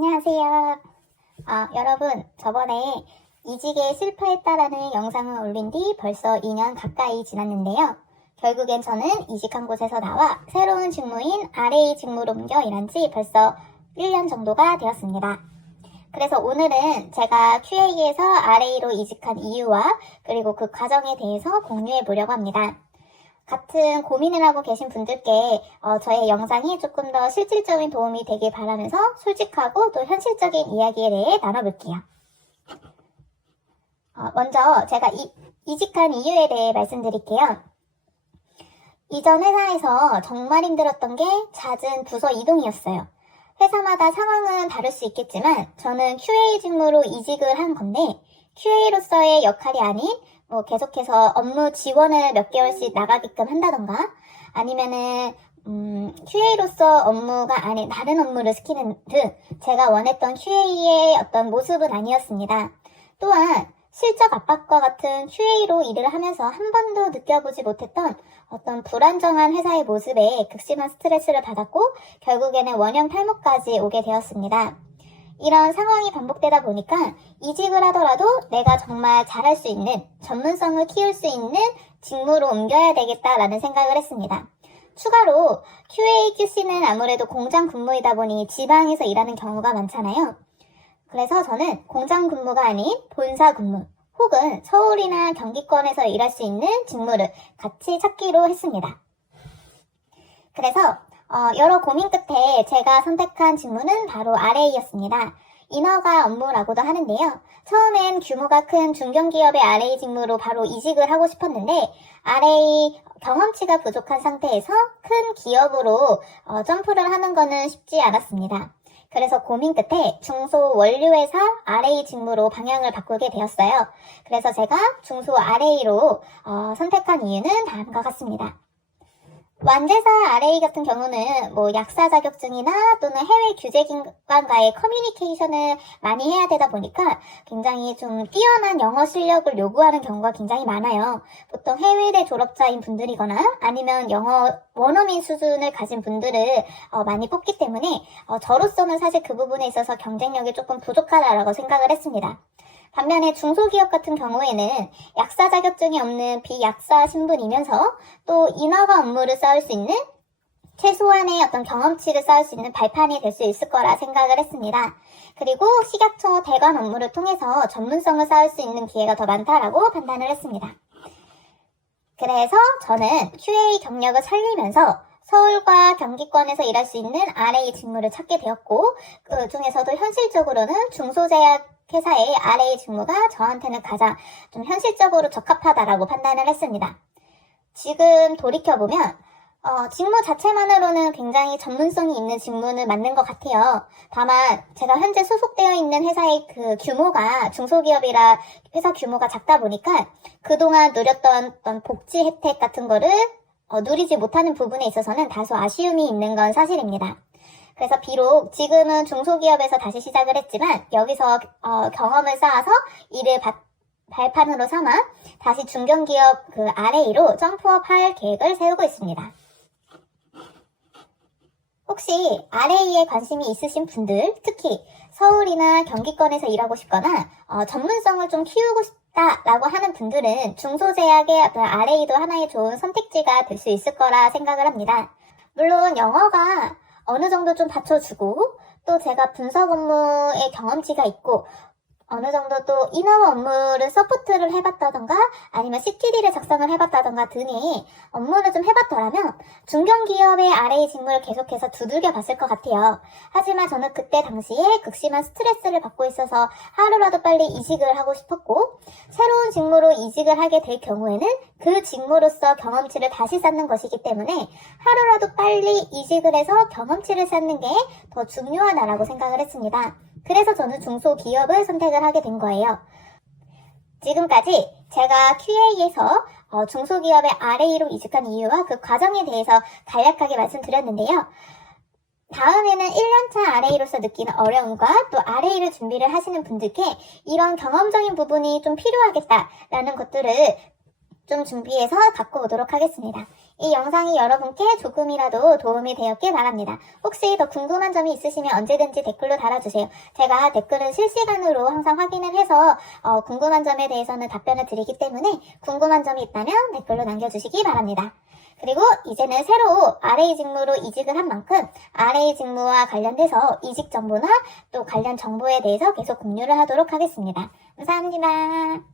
안녕하세요. 여러분, 저번에 이직에 실패했다라는 영상을 올린 뒤 벌써 2년 가까이 지났는데요. 결국엔 저는 이직한 곳에서 나와 새로운 직무인 RA 직무로 옮겨 일한 지 벌써 1년 정도가 되었습니다. 그래서 오늘은 제가 QA에서 RA로 이직한 이유와 그리고 그 과정에 대해서 공유해 보려고 합니다. 같은 고민을 하고 계신 분들께 저의 영상이 조금 더 실질적인 도움이 되길 바라면서 솔직하고 또 현실적인 이야기에 대해 나눠볼게요. 먼저 제가 이직한 이유에 대해 말씀드릴게요. 이전 회사에서 정말 힘들었던 게 잦은 부서 이동이었어요. 회사마다 상황은 다를 수 있겠지만 저는 QA 직무로 이직을 한 건데 QA로서의 역할이 아닌 계속해서 업무 지원을 몇 개월씩 나가게끔 한다던가 아니면은 QA로서 업무가 아닌 다른 업무를 시키는 등 제가 원했던 QA의 어떤 모습은 아니었습니다. 또한 실적 압박과 같은 QA로 일을 하면서 한 번도 느껴보지 못했던 어떤 불안정한 회사의 모습에 극심한 스트레스를 받았고 결국에는 원형 탈모까지 오게 되었습니다. 이런 상황이 반복되다 보니까 이직을 하더라도 내가 정말 잘할 수 있는 전문성을 키울 수 있는 직무로 옮겨야 되겠다라는 생각을 했습니다. 추가로 QA, QC는 아무래도 공장 근무이다 보니 지방에서 일하는 경우가 많잖아요. 그래서 저는 공장 근무가 아닌 본사 근무 혹은 서울이나 경기권에서 일할 수 있는 직무를 같이 찾기로 했습니다. 그래서 여러 고민 끝에 제가 선택한 직무는 바로 RA였습니다. 인허가 업무라고도 하는데요. 처음엔 규모가 큰 중견기업의 RA 직무로 바로 이직을 하고 싶었는데 RA 경험치가 부족한 상태에서 큰 기업으로 점프를 하는 거는 쉽지 않았습니다. 그래서 고민 끝에 중소 원료회사 RA 직무로 방향을 바꾸게 되었어요. 그래서 제가 중소 RA로 선택한 이유는 다음과 같습니다. 완제사 RA 같은 경우는 약사 자격증이나 또는 해외 규제기관과의 커뮤니케이션을 많이 해야 되다 보니까 굉장히 좀 뛰어난 영어 실력을 요구하는 경우가 굉장히 많아요. 보통 해외대 졸업자인 분들이거나 아니면 영어 원어민 수준을 가진 분들을 많이 뽑기 때문에 저로서는 사실 그 부분에 있어서 경쟁력이 조금 부족하다라고 생각을 했습니다. 반면에 중소기업 같은 경우에는 약사 자격증이 없는 비약사 신분이면서 또 인허가 업무를 쌓을 수 있는 최소한의 어떤 경험치를 쌓을 수 있는 발판이 될 수 있을 거라 생각을 했습니다. 그리고 식약처 대관 업무를 통해서 전문성을 쌓을 수 있는 기회가 더 많다라고 판단을 했습니다. 그래서 저는 QA 경력을 살리면서 서울과 경기권에서 일할 수 있는 RA 직무를 찾게 되었고 그 중에서도 현실적으로는 중소제약 회사의 RA 직무가 저한테는 가장 좀 현실적으로 적합하다라고 판단을 했습니다. 지금 돌이켜보면 직무 자체만으로는 굉장히 전문성이 있는 직무는 맞는 것 같아요. 다만 제가 현재 소속되어 있는 회사의 그 규모가 중소기업이라 회사 규모가 작다 보니까 그동안 누렸던 어떤 복지 혜택 같은 거를 누리지 못하는 부분에 있어서는 다소 아쉬움이 있는 건 사실입니다. 그래서 비록 지금은 중소기업에서 다시 시작을 했지만 여기서 경험을 쌓아서 이를 발판으로 삼아 다시 중견기업 그 RA로 점프업할 계획을 세우고 있습니다. 혹시 RA에 관심이 있으신 분들, 특히 서울이나 경기권에서 일하고 싶거나 전문성을 좀 키우고 싶다라고 하는 분들은 중소제약의 어떤 RA도 하나의 좋은 선택지가 될 수 있을 거라 생각을 합니다. 물론 영어가 어느 정도 좀 받쳐주고 또 제가 분석 업무의 경험치가 있고 어느 정도 또 인허가 업무를 서포트를 해봤다던가 아니면 CTD를 작성을 해봤다던가 등의 업무를 좀 해봤더라면 중견기업의 RA 직무를 계속해서 두들겨 봤을 것 같아요. 하지만 저는 그때 당시에 극심한 스트레스를 받고 있어서 하루라도 빨리 이직을 하고 싶었고 새로운 직무로 이직을 하게 될 경우에는 그 직무로서 경험치를 다시 쌓는 것이기 때문에 하루라도 빨리 이직을 해서 경험치를 쌓는 게 더 중요하다라고 생각을 했습니다. 그래서 저는 중소기업을 선택을 하게 된 거예요. 지금까지 제가 QA에서 중소기업의 RA로 이직한 이유와 그 과정에 대해서 간략하게 말씀드렸는데요. 다음에는 1년차 RA로서 느끼는 어려움과 또 RA를 준비를 하시는 분들께 이런 경험적인 부분이 좀 필요하겠다라는 것들을 좀 준비해서 갖고 오도록 하겠습니다. 이 영상이 여러분께 조금이라도 도움이 되었길 바랍니다. 혹시 더 궁금한 점이 있으시면 언제든지 댓글로 달아주세요. 제가 댓글은 실시간으로 항상 확인을 해서 궁금한 점에 대해서는 답변을 드리기 때문에 궁금한 점이 있다면 댓글로 남겨주시기 바랍니다. 그리고 이제는 새로 RA 직무로 이직을 한 만큼 RA 직무와 관련돼서 이직 정보나 또 관련 정보에 대해서 계속 공유를 하도록 하겠습니다. 감사합니다.